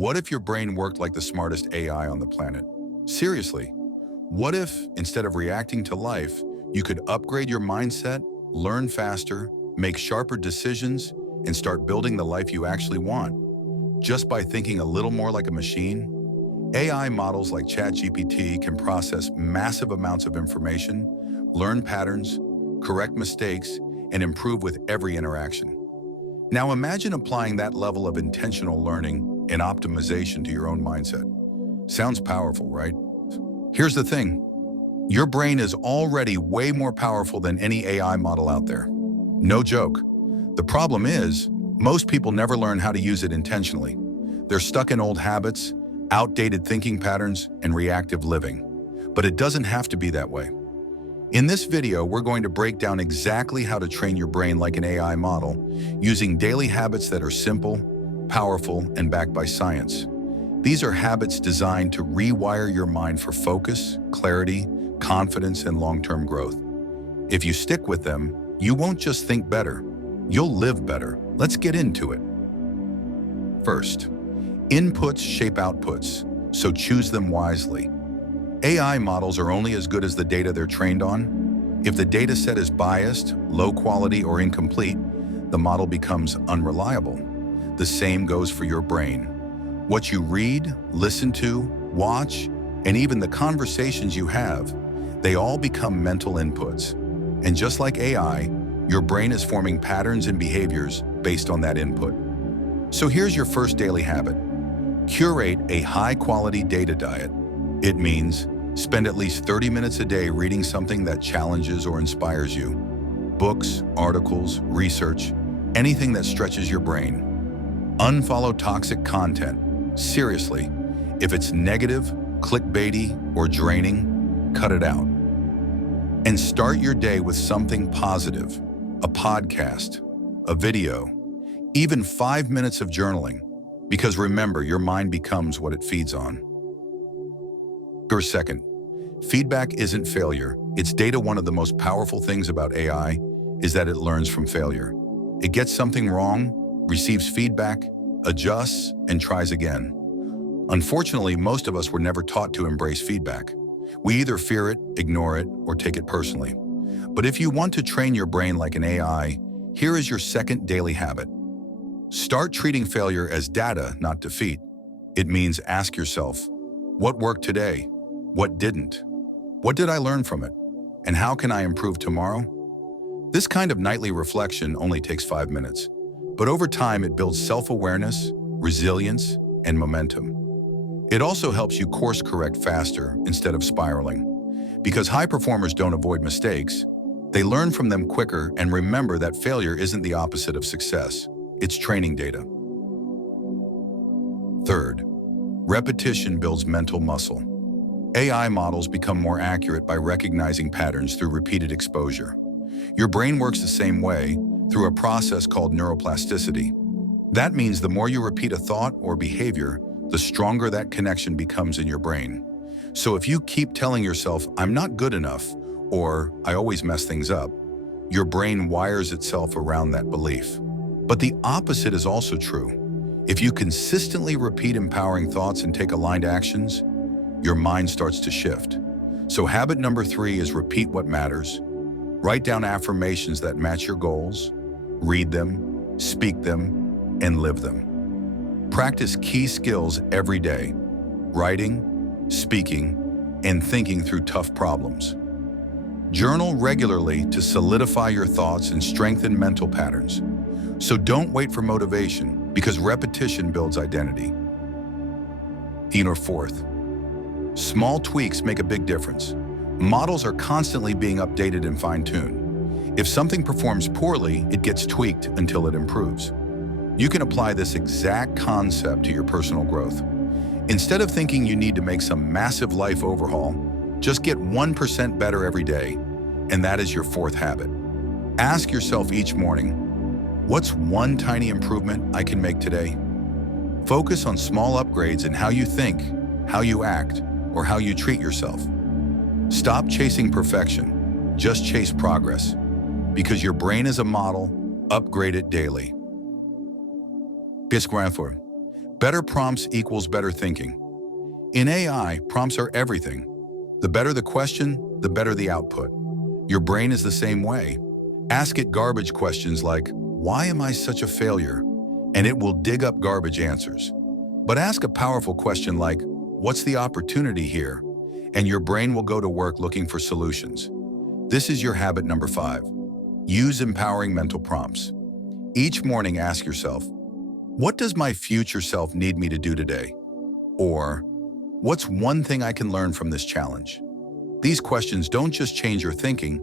What if your brain worked like the smartest AI on the planet? Seriously, what if, instead of reacting to life, you could upgrade your mindset, learn faster, make sharper decisions, and start building the life you actually want, just by thinking a little more like a machine? AI models like ChatGPT can process massive amounts of information, learn patterns, correct mistakes, and improve with every interaction. Now imagine applying that level of intentional learning and optimization to your own mindset. Sounds powerful, right? Here's the thing. Your brain is already way more powerful than any AI model out there. No joke. The problem is, most people never learn how to use it intentionally. They're stuck in old habits, outdated thinking patterns, and reactive living. But it doesn't have to be that way. In this video, we're going to break down exactly how to train your brain like an AI model, using daily habits that are simple, powerful, and backed by science. These are habits designed to rewire your mind for focus, clarity, confidence, and long-term growth. If you stick with them, you won't just think better, you'll live better. Let's get into it. First, inputs shape outputs, so choose them wisely. AI models are only as good as the data they're trained on. If the data set is biased, low quality, or incomplete, the model becomes unreliable. The same goes for your brain. What you read, listen to, watch, and even the conversations you have, they all become mental inputs. And just like AI, your brain is forming patterns and behaviors based on that input. So here's your first daily habit. Curate a high-quality data diet. It means spend at least 30 minutes a day reading something that challenges or inspires you. Books, articles, research, anything that stretches your brain. Unfollow toxic content. Seriously, if it's negative, clickbaity, or draining, cut it out. And start your day with something positive, a podcast, a video, even 5 minutes of journaling, because remember, your mind becomes what it feeds on. Or second, feedback isn't failure, it's data. One of the most powerful things about AI is that it learns from failure. It gets something wrong, receives feedback, adjusts, and tries again. Unfortunately, most of us were never taught to embrace feedback. We either fear it, ignore it, or take it personally. But if you want to train your brain like an AI, here is your second daily habit. Start treating failure as data, not defeat. It means ask yourself, what worked today? What didn't? What did I learn from it? And how can I improve tomorrow? This kind of nightly reflection only takes 5 minutes, but over time it builds self-awareness, resilience, and momentum. It also helps you course correct faster instead of spiraling. Because high performers don't avoid mistakes, they learn from them quicker and remember that failure isn't the opposite of success. It's training data. Third, repetition builds mental muscle. AI models become more accurate by recognizing patterns through repeated exposure. Your brain works the same way through a process called neuroplasticity. That means the more you repeat a thought or behavior, the stronger that connection becomes in your brain. So if you keep telling yourself, I'm not good enough, or I always mess things up, your brain wires itself around that belief. But the opposite is also true. If you consistently repeat empowering thoughts and take aligned actions, your mind starts to shift. So habit number 3 is repeat what matters. Write down affirmations that match your goals, read them, speak them, and live them. Practice key skills every day: writing, speaking, and thinking through tough problems. Journal regularly to solidify your thoughts and strengthen mental patterns. So don't wait for motivation, because repetition builds identity. Fourth, small tweaks make a big difference. Models are constantly being updated and fine-tuned. If something performs poorly, it gets tweaked until it improves. You can apply this exact concept to your personal growth. Instead of thinking you need to make some massive life overhaul, just get 1% better every day, and that is your fourth habit. Ask yourself each morning, what's one tiny improvement I can make today? Focus on small upgrades in how you think, how you act, or how you treat yourself. Stop chasing perfection, just chase progress. Because your brain is a model, upgrade it daily. Better prompts equals better thinking. In AI, prompts are everything. The better the question, the better the output. Your brain is the same way. Ask it garbage questions like, "Why am I such a failure?" And it will dig up garbage answers. But ask a powerful question like, "What's the opportunity here?" And your brain will go to work looking for solutions. This is your habit number 5. Use empowering mental prompts. Each morning ask yourself, what does my future self need me to do today? Or, what's one thing I can learn from this challenge? These questions don't just change your thinking,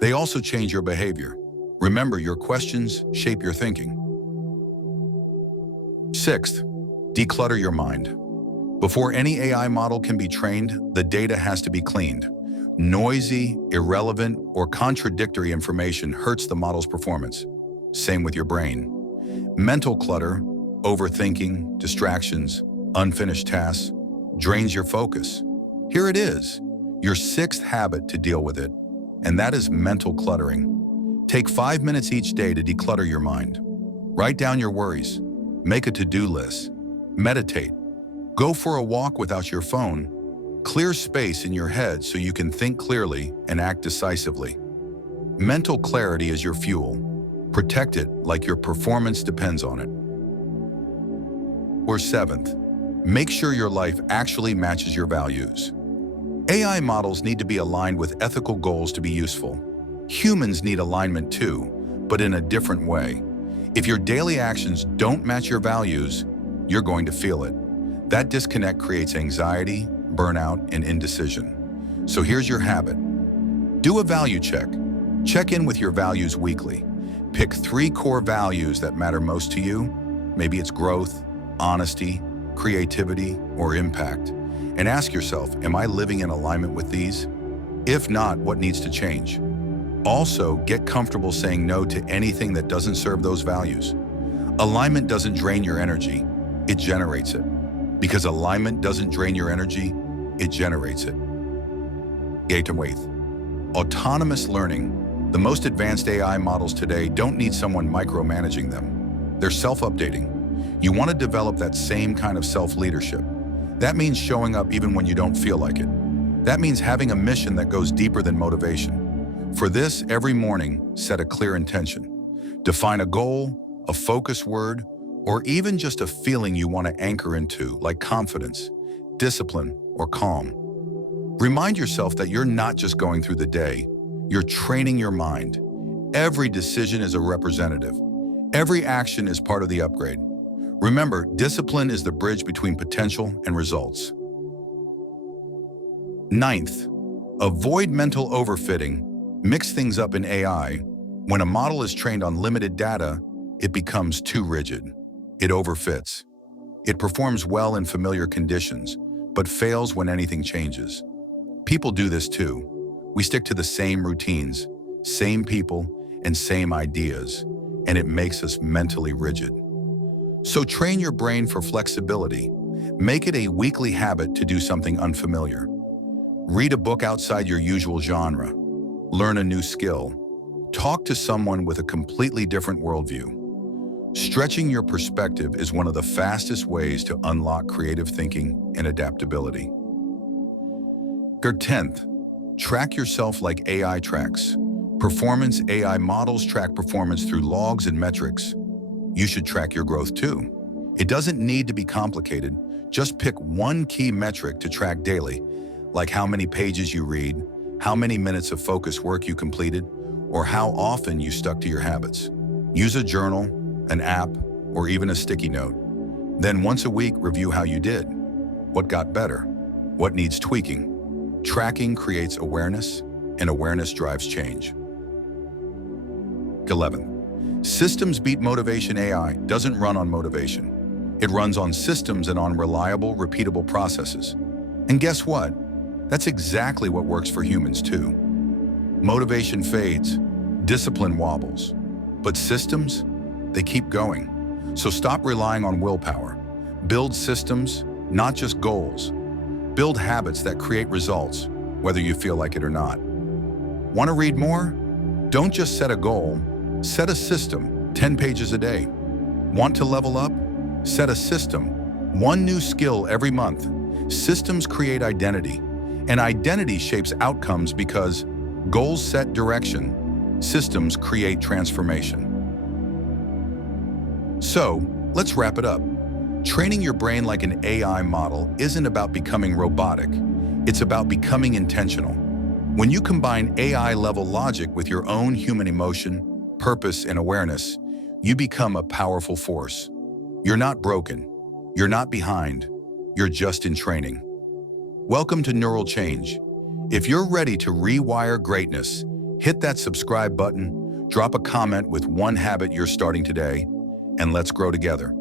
they also change your behavior. Remember, your questions shape your thinking. 6th, declutter your mind. Before any AI model can be trained, the data has to be cleaned. Noisy, irrelevant, or contradictory information hurts the model's performance. Same with your brain. Mental clutter, overthinking, distractions, unfinished tasks, drains your focus. Here it is, your 6th habit to deal with it, and that is mental cluttering. Take 5 minutes each day to declutter your mind. Write down your worries, make a to-do list, meditate, go for a walk without your phone, clear space in your head so you can think clearly and act decisively. Mental clarity is your fuel. Protect it like your performance depends on it. Or 7th, make sure your life actually matches your values. AI models need to be aligned with ethical goals to be useful. Humans need alignment too, but in a different way. If your daily actions don't match your values, you're going to feel it. That disconnect creates anxiety, burnout, and indecision. So here's your habit. Do a value check. Check in with your values weekly. Pick 3 core values that matter most to you. Maybe it's growth, honesty, creativity, or impact. And ask yourself, am I living in alignment with these? If not, what needs to change? Also, get comfortable saying no to anything that doesn't serve those values. Alignment doesn't drain your energy, it generates it. Because alignment doesn't drain your energy, it generates it. 8th, autonomous learning. The most advanced AI models today don't need someone micromanaging them. They're self-updating. You want to develop that same kind of self-leadership. That means showing up even when you don't feel like it. That means having a mission that goes deeper than motivation. For this, every morning, set a clear intention. Define a goal, a focus word, or even just a feeling you want to anchor into, like confidence, discipline, or calm. Remind yourself that you're not just going through the day, you're training your mind. Every decision is a representative. Every action is part of the upgrade. Remember, discipline is the bridge between potential and results. 9th, avoid mental overfitting. Mix things up in AI. When a model is trained on limited data, it becomes too rigid. It overfits. It performs well in familiar conditions, but fails when anything changes. People do this too. We stick to the same routines, same people, and same ideas, and it makes us mentally rigid. So train your brain for flexibility. Make it a weekly habit to do something unfamiliar. Read a book outside your usual genre. Learn a new skill. Talk to someone with a completely different worldview. Stretching your perspective is one of the fastest ways to unlock creative thinking and adaptability. 10th, track yourself like AI tracks. Performance AI models track performance through logs and metrics. You should track your growth too. It doesn't need to be complicated. Just pick one key metric to track daily, like how many pages you read, how many minutes of focused work you completed, or how often you stuck to your habits. Use a journal, an app, or even a sticky note. Then once a week, review how you did. What got better? What needs tweaking? Tracking creates awareness, and awareness drives change. 11. Systems beat motivation. AI doesn't run on motivation. It runs on systems and on reliable, repeatable processes. And guess what? That's exactly what works for humans too. Motivation fades, discipline wobbles, but systems, they keep going. So stop relying on willpower. Build systems, not just goals. Build habits that create results, whether you feel like it or not. Want to read more? Don't just set a goal, set a system, 10 pages a day. Want to level up? Set a system, One new skill every month. Systems create identity, and identity shapes outcomes because goals set direction, systems create transformation. So, let's wrap it up. Training your brain like an AI model isn't about becoming robotic. It's about becoming intentional. When you combine AI-level logic with your own human emotion, purpose, and awareness, you become a powerful force. You're not broken. You're not behind. You're just in training. Welcome to Neural Change. If you're ready to rewire greatness, hit that subscribe button, drop a comment with one habit you're starting today, and let's grow together.